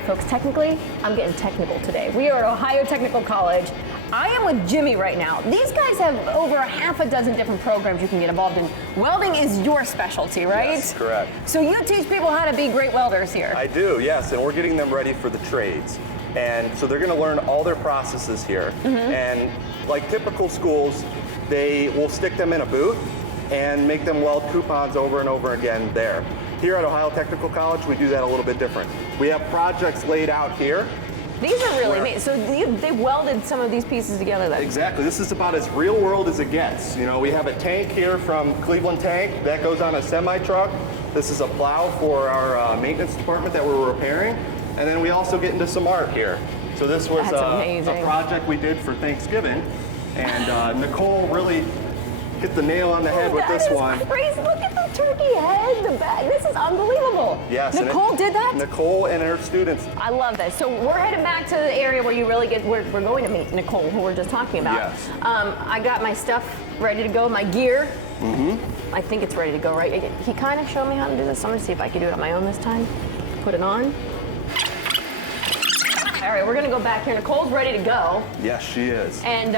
right, folks, technically, I'm getting technical today. We are at Ohio Technical College. I am with Jimmy right now. These guys have over a half a dozen different programs you can get involved in. Welding is your specialty, right? Yes, correct. So you teach people how to be great welders here. I do, yes, and we're getting them ready for the trades. And so they're going to learn all their processes here. And like typical schools, they will stick them in a booth and make them weld coupons over and over again there. Here at Ohio Technical College, we do that a little bit different. We have projects laid out here. These are really neat. So they welded some of these pieces together then? Exactly. This is about as real world as it gets. You know, we have a tank here from Cleveland Tank that goes on a semi-truck. This is a plow for our maintenance department that we're repairing. And then we also get into some art here. So this was a project we did for Thanksgiving. And Nicole really hit the nail on the head with this one. That is crazy. Look at the turkey head, the bag. This is unbelievable. Yes. Nicole did that? Nicole and her students. I love this. So we're heading back to the area where you really get, we're going to meet Nicole, who we're just talking about. Yes. I got my stuff ready to go, my gear. I think it's ready to go, right? He kind of showed me how to do this. I'm gonna see if I can do it on my own this time. Put it on. All right, we're gonna go back here. Nicole's ready to go. Yes, she is. And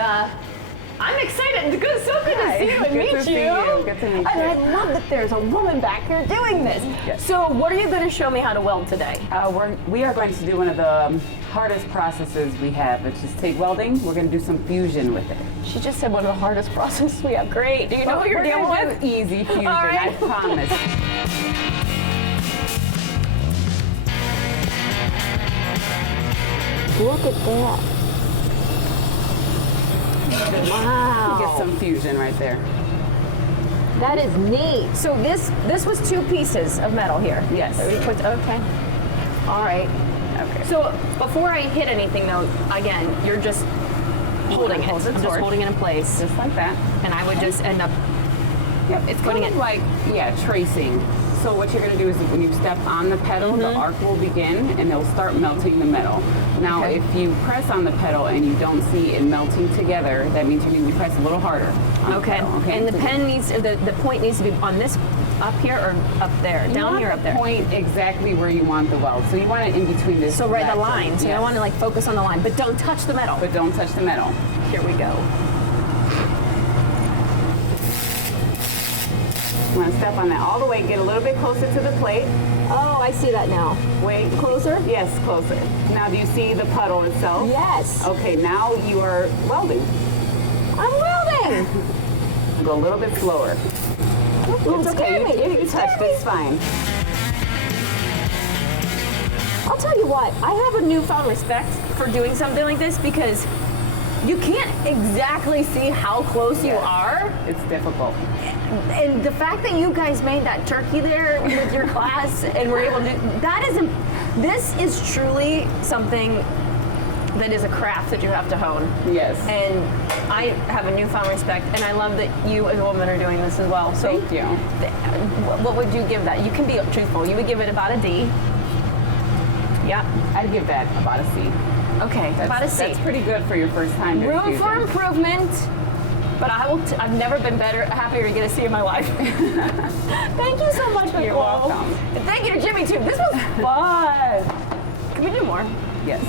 I'm excited. It's so good to see you and meet you. Good to meet you. And I love that there's a woman back here doing this. Yes. So what are you going to show me how to weld today? We are going to do one of the hardest processes we have, which is TIG welding. We're going to do some fusion with it. She just said one of the hardest processes we have. Great. Do you know what you're dealing with? Easy fusion, All right. I promise. Look at that. Wow. Get some fusion right there. That is neat. So this was 2 pieces of metal here. Yes. Okay. All right. Okay. So before I hit anything though, again, you're just holding it. Hold the I'm just torch. holding it in place. Just like that. And I would just end up It's putting kind it of like, tracing. So what you're going to do is when you step on the pedal, the arc will begin and it'll start melting the metal. Now, if you press on the pedal and you don't see it melting together, that means you need to press a little harder on the pedal, okay? And the pen needs, the point needs to be on this, up here or up there? Down here or up there? Point exactly where you want the weld. So you want it in between this. So right the line. So I want to like focus on the line, but don't touch the metal. But don't touch the metal. Here we go. You want to step on that all the way, get a little bit closer to the plate. Oh, I see that now. Wait. Closer? Yes, closer. Now do you see the puddle itself? Yes. Okay, now you are welding. I'm welding. Go a little bit slower. Don't It's scare okay, me. you touched it, it's fine. I'll tell you what, I have a newfound respect for doing something like this because you can't exactly see how close you are. It's difficult. And the fact that you guys made that turkey there with your class and were able to, this is truly something that is a craft that you have to hone. Yes. And I have a newfound respect, and I love that you as a woman are doing this as well. So Thank you. What would you give that? You can be truthful. You would give it about a D. Yeah. I'd give that about a C. Okay, about a C. That's pretty good for your first time doing Room for fusion. improvement, but I've never been happier to get a C in my life. Thank you so much, Nicole. You're welcome. And thank you to Jimmy too. This was fun. Can we do more? Yes.